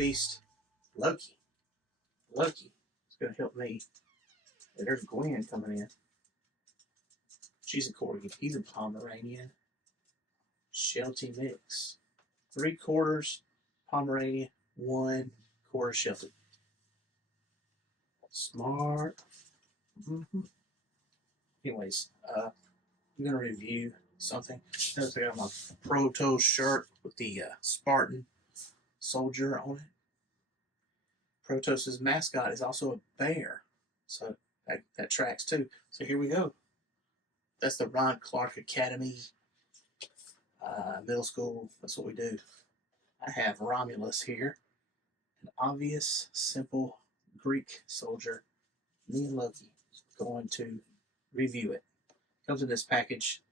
beast, Loki. Loki is going to help me. And there's Gwen coming in. She's a corgi. He's a Pomeranian. Sheltie mix. 3/4 Pomeranian, 1/4 Sheltie. Smart. Anyways, I'm going to review something. Notice I got my Protos shirt with the Spartan soldier on it. Protos' mascot is also a bear. So that tracks too. So here we go. That's the Ron Clark Academy middle school. That's what we do. I have Rahmulus here. An obvious, simple Greek soldier. Me and Loki are going to review it. Comes in this package.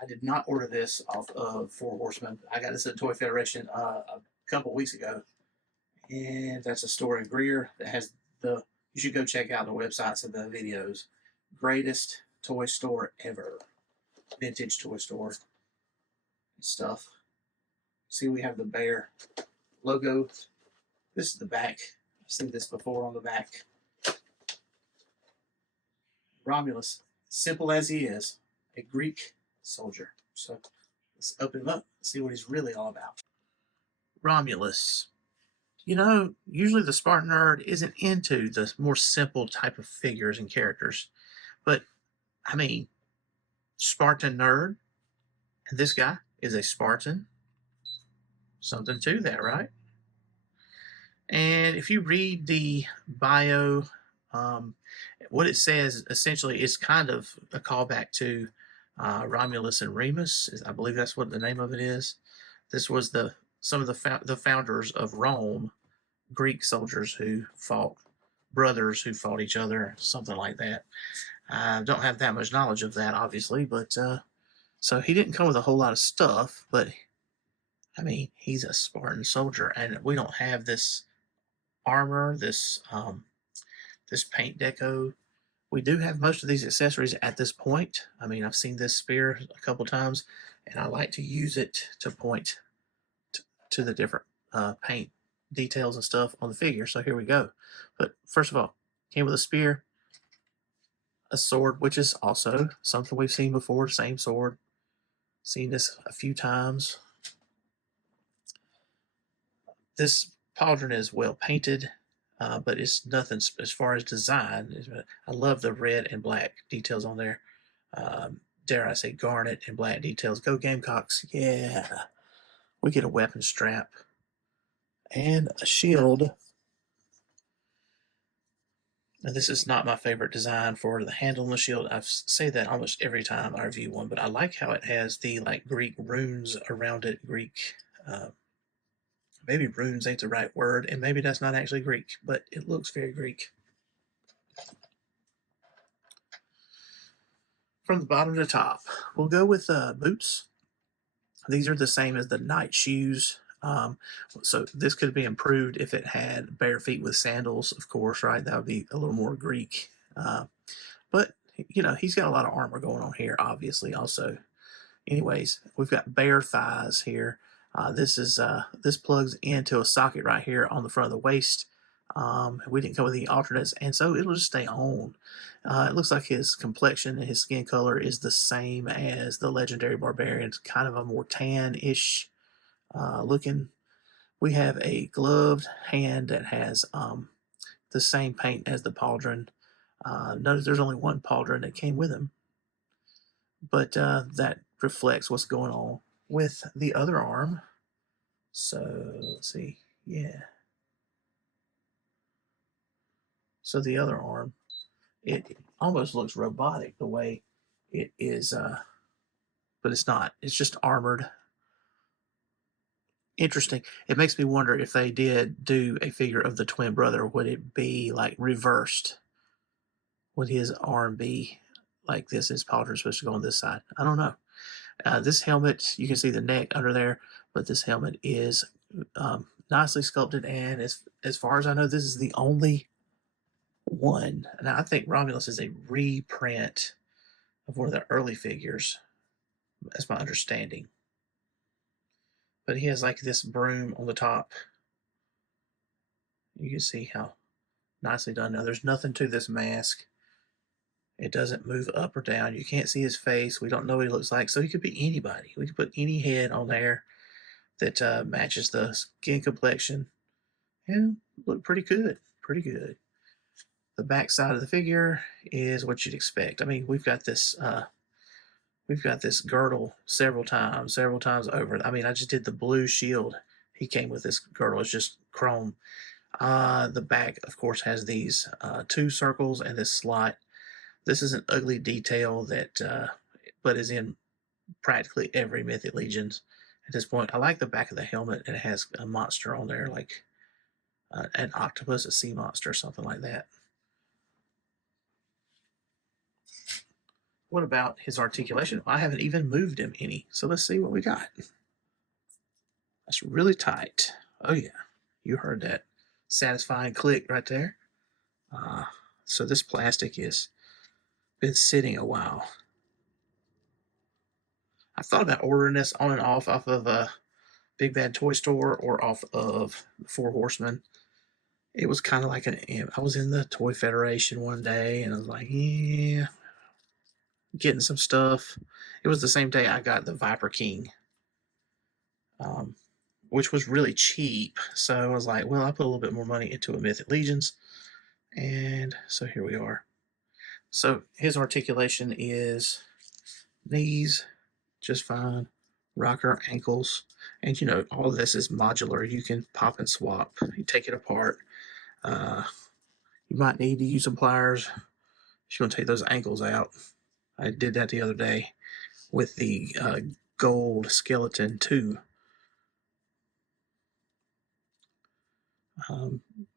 I did not order this off of Four Horsemen. I got this at Toy Federation a couple weeks ago. And that's a store in Greer that has you should go check out the websites of the videos. Greatest toy store ever. Vintage toy store and stuff. See, we have the bear logo. This is the back. I've seen this before on the back. Rahmulus, simple as he is, a Greek soldier. So let's open him up and see what he's really all about. Rahmulus. You know, usually the SpartanNerd isn't into the more simple type of figures and characters. But, I mean, SpartanNerd, and this guy is a Spartan. Something to that, right? And if you read the bio, what it says essentially is kind of a callback to Rahmulus and Remus. I believe that's what the name of it is. This was some of the founders of Rome, Greek soldiers who fought, brothers who fought each other, something like that. I don't have that much knowledge of that, obviously, but so he didn't come with a whole lot of stuff, but I mean, he's a Spartan soldier, and we don't have this armor, this paint deco. We do have most of these accessories at this point. I mean, I've seen this spear a couple times, and I like to use it to point to the different paint details and stuff on the figure. So here we go. But first of all, came with a spear, a sword, which is also something we've seen before. Same sword. Seen this a few times. This pauldron is well painted, but it's nothing as far as design. I love the red and black details on there. Dare I say garnet and black details. Go Gamecocks. Yeah. We get a weapon strap and a shield. Now, this is not my favorite design for the handle on the shield. I say that almost every time I review one, but I like how it has the Greek runes around it. Greek, maybe runes ain't the right word, and maybe that's not actually Greek, but it looks very Greek. From the bottom to the top, we'll go with boots. These are the same as the knight shoes. So this could be improved if it had bare feet with sandals, of course, right? That would be a little more Greek. But, you know, he's got a lot of armor going on here, obviously, also. Anyways, we've got bare thighs here. This plugs into a socket right here on the front of the waist. We didn't come with any alternates, and so it'll just stay on. It looks like his complexion and his skin color is the same as the legendary barbarians, kind of a more tan-ish looking. We have a gloved hand that has the same paint as the pauldron. Notice there's only one pauldron that came with him, but that reflects what's going on with the other arm. So let's see, yeah. So the other arm, it almost looks robotic the way it is, but it's not. It's just armored. Interesting. It makes me wonder if they did do a figure of the twin brother, would it be like reversed? Would his arm be like this? His pauldron is supposed to go on this side. I don't know. This helmet, you can see the neck under there, but this helmet is nicely sculpted, and as far as I know, this is the only one. Now, I think Rahmulus is a reprint of one of the early figures. That's my understanding. But he has like this broom on the top. You can see how nicely done. Now, there's nothing to this mask. It doesn't move up or down. You can't see his face. We don't know what he looks like. So he could be anybody. We could put any head on there that matches the skin complexion. Yeah, look pretty good. Pretty good. The back side of the figure is what you'd expect. I mean, we've got this girdle several times over. I mean, I just did the blue shield. He came with this girdle. It's just chrome. The back, of course, has these 2 circles and this slot. This is an ugly detail that, but is in practically every Mythic Legions at this point. I like the back of the helmet, and it has a monster on there, like an octopus, a sea monster, something like that. What about his articulation? I haven't even moved him any, so let's see what we got. That's really tight. Oh yeah, you heard that satisfying click right there. So this plastic has been sitting a while. I thought about ordering this on and off of a Big Bad Toy Store or off of Four Horsemen. It was kind of like I was in the Toy Federation one day, and I was like, yeah, getting some stuff. It was the same day I got the Viper King, which was really cheap. So I was like, well, I'll put a little bit more money into a Mythic Legions. And so here we are. So his articulation is knees, just fine, rocker, ankles. And, all of this is modular. You can pop and swap. You take it apart. You might need to use some pliers if you want to take those ankles out. I did that the other day with the gold skeleton too.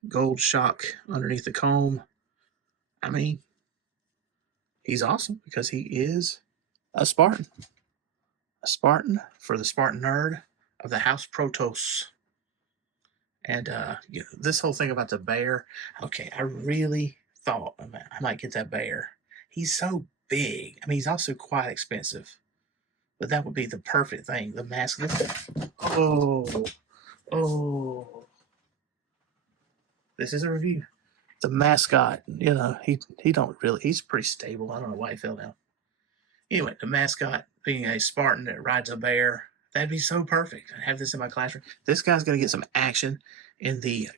Gold shock underneath the comb. I mean, he's awesome because he is a Spartan. A Spartan for the SpartanNerd of the House Protos. And this whole thing about the bear, okay, I really thought I might get that bear. He's so big. I mean, he's also quite expensive. But that would be the perfect thing. The mask. Oh, oh. This is a review. The mascot, he's pretty stable. I don't know why he fell down. Anyway, the mascot being a Spartan that rides a bear, that'd be so perfect. I have this in my classroom. This guy's going to get some action in the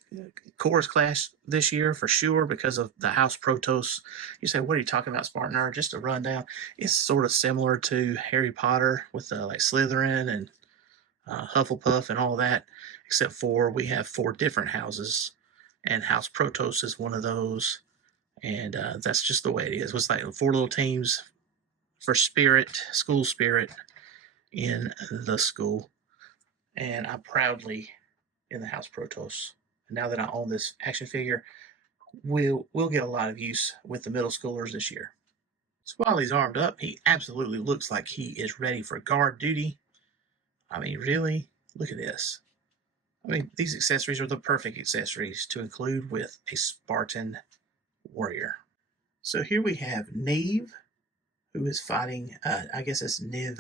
chorus class this year for sure because of the House Protos. You say, what are you talking about, SpartanNerd? Just a rundown. It's sort of similar to Harry Potter with like Slytherin and Hufflepuff and all that, except for we have 4 different houses, and House Protos is one of those. And that's just the way it is. It's like 4 little teams for school spirit in the school. And I'm proudly in the House Protos. And now that I own this action figure, we'll get a lot of use with the middle schoolers this year. So while he's armed up, he absolutely looks like he is ready for guard duty. I mean, really? Look at this. I mean, these accessories are the perfect accessories to include with a Spartan warrior. So here we have Ne've, who is fighting, I guess it's Ne've,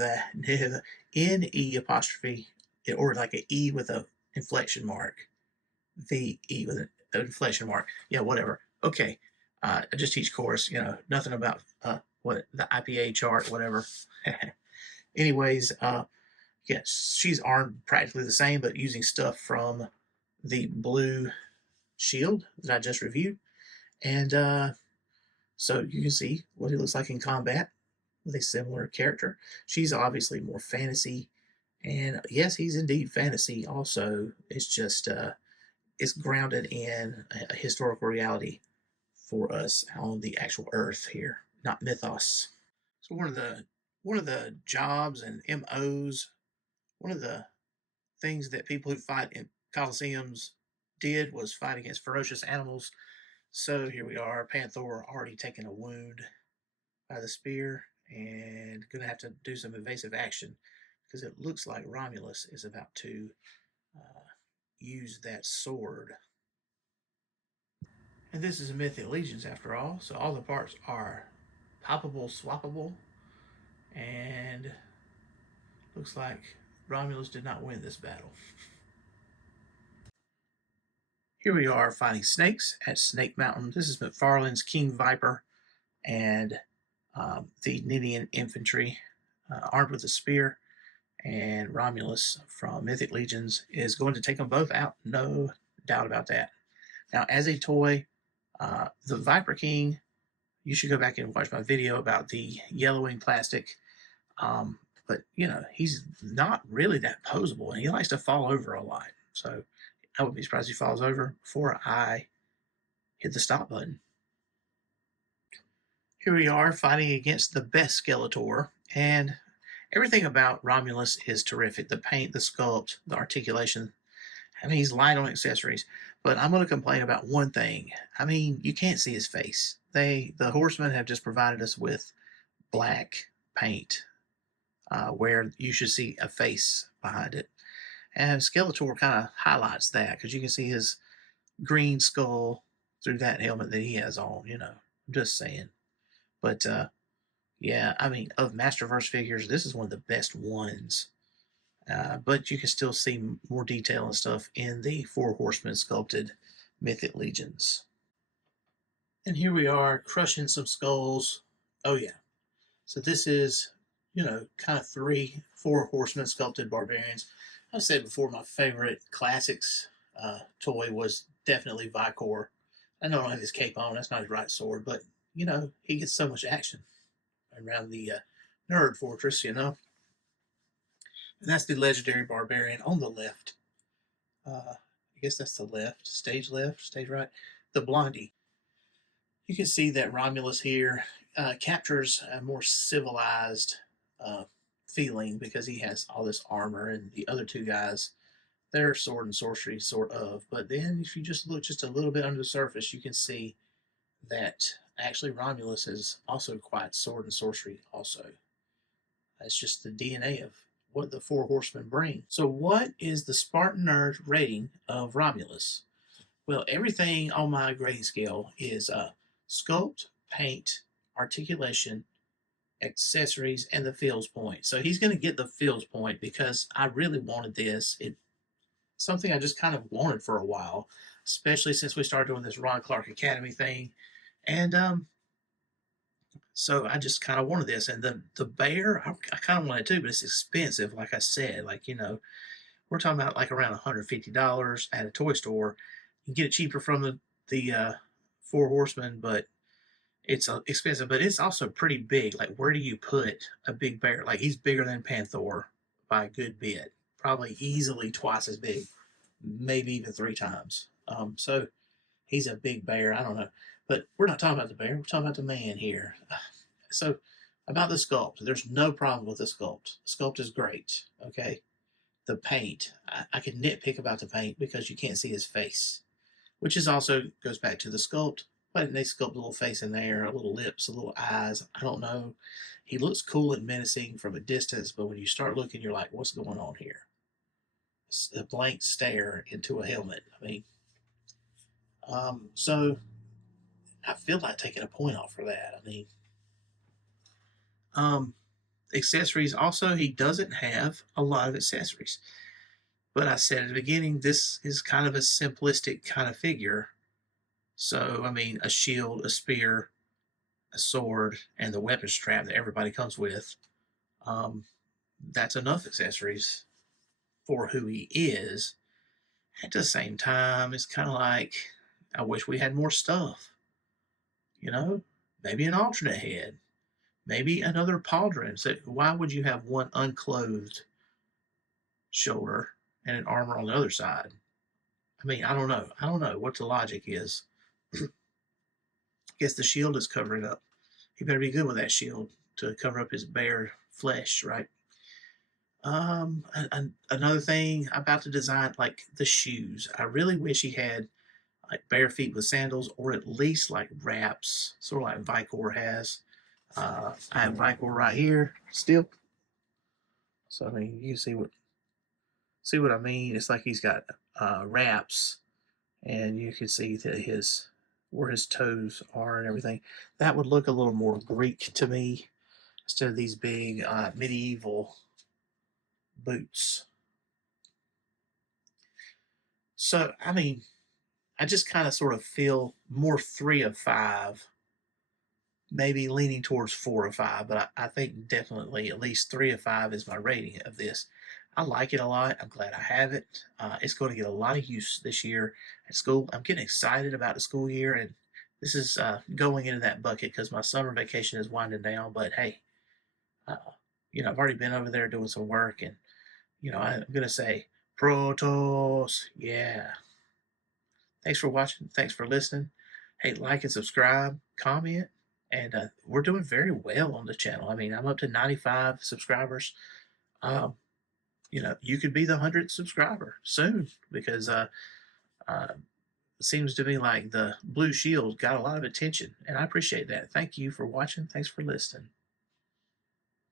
N-E apostrophe, or like an E with a inflection mark. V-E with an inflection mark. Yeah, whatever. Okay. I just teach course, nothing about what the IPA chart, whatever. Anyways, yes, she's armed practically the same, but using stuff from the blue shield that I just reviewed. And so you can see what he looks like in combat with a similar character. She's obviously more fantasy. And yes, he's indeed fantasy also. It's just it's grounded in a historical reality for us on the actual earth here, not mythos. So one of the jobs and MOs, one of the things that people who fight in coliseums did was fight against ferocious animals. So here we are, Panthor already taking a wound by the spear and gonna have to do some evasive action because it looks like Rahmulus is about to use that sword. And this is a Mythic Legions after all, so all the parts are poppable, swappable, and looks like Romulus did not win this battle. Here we are fighting snakes at Snake Mountain. This is McFarlane's King Viper and the Nidian infantry armed with a spear. And Rahmulus from Mythic Legions is going to take them both out. No doubt about that. Now, as a toy, the Viper King, you should go back and watch my video about the yellowing plastic. But, you know, he's not really that posable, and he likes to fall over a lot. So I wouldn't be surprised if he falls over before I hit the stop button. Here we are fighting against the best Skeletor, and everything about Rahmulus is terrific. The paint, the sculpt, the articulation. I mean, he's light on accessories, but I'm going to complain about one thing. I mean, you can't see his face. The Horsemen have just provided us with black paint, where you should see a face behind it. And Skeletor kind of highlights that because you can see his green skull through that helmet that he has on, you know. I'm just saying. But yeah, I mean, of Masterverse figures, this is one of the best ones. But you can still see more detail and stuff in the Four Horsemen sculpted Mythic Legions. And here we are crushing some skulls. Oh yeah. So this is, you know, kind of Four Horsemen sculpted barbarians. I said before, my favorite classics toy was definitely Vicor. I know I don't have his cape on, that's not his right sword, but, you know, he gets so much action around the Nerd Fortress, you know. And that's the legendary barbarian on the left. I guess that's the left, stage right. The Blondie. You can see that Rahmulus here captures a more civilized feeling because he has all this armor, and the other two guys, they're sword and sorcery, sort of. But then if you just look just a little bit under the surface, you can see that actually Rahmulus is also quite sword and sorcery also. That's just the DNA of what the Four Horsemen bring. So what is the SpartanNerd rating of Rahmulus? Well, everything on my grading scale is sculpt, paint, articulation, accessories, and the feels point. So he's going to get the feels point because I really wanted this. It's something I just kind of wanted for a while, especially since we started doing this Ron Clark Academy thing. And so I just kind of wanted this. And the bear, I kind of wanted it too, but it's expensive. Like I said, like, you know, we're talking about like around $150 at a toy store. You can get it cheaper from the Four Horsemen, but it's expensive. But it's also pretty big. Like, where do you put a big bear? Like, he's bigger than Panthor by a good bit. Probably easily twice as big, maybe even 3 times. So he's a big bear. I don't know. But we're not talking about the bear. We're talking about the man here. So about the sculpt, there's no problem with the sculpt. The sculpt is great. Okay. The paint, I can nitpick about the paint because you can't see his face, which is also goes back to the sculpt. Why didn't they sculpt a little face in there, a little lips, a little eyes? I don't know. He looks cool and menacing from a distance, but when you start looking, you're like, what's going on here? It's a blank stare into a helmet. I mean, so I feel like taking a point off for that. I mean, accessories also, he doesn't have a lot of accessories. But I said at the beginning, this is kind of a simplistic kind of figure. So, I mean, a shield, a spear, a sword, and the weapon strap that everybody comes with. That's enough accessories for who he is. At the same time, it's kind of like, I wish we had more stuff. You know, maybe an alternate head, maybe another pauldron. So why would you have one unclothed shoulder and an armor on the other side? I mean, I don't know. I don't know what the logic is. I guess the shield is covering up. He better be good with that shield to cover up his bare flesh, right? Another thing about the design, like the shoes. I really wish he had like bare feet with sandals, or at least like wraps, sort of like Vicor has. I have Vicor right here still. So I mean, you can see what I mean. It's like he's got wraps, and you can see that where his toes are and everything. That would look a little more Greek to me instead of these big medieval boots. So I mean, I just kind of sort of feel more 3 of 5, maybe leaning towards 4 or 5, but I think definitely at least 3 of 5 is my rating of this. I like it a lot. I'm glad I have it. It's going to get a lot of use this year at school. I'm getting excited about the school year, and this is going into that bucket because my summer vacation is winding down. But hey, uh, I've already been over there doing some work, and I'm gonna say Protos, yeah. Thanks for watching. Thanks for listening. Hey, like and subscribe, comment, and we're doing very well on the channel. I mean, I'm up to 95 subscribers. Um, you could be the 100th subscriber soon because uh, it seems to me like the Blue Shield got a lot of attention, and I appreciate that. Thank you for watching. Thanks for listening.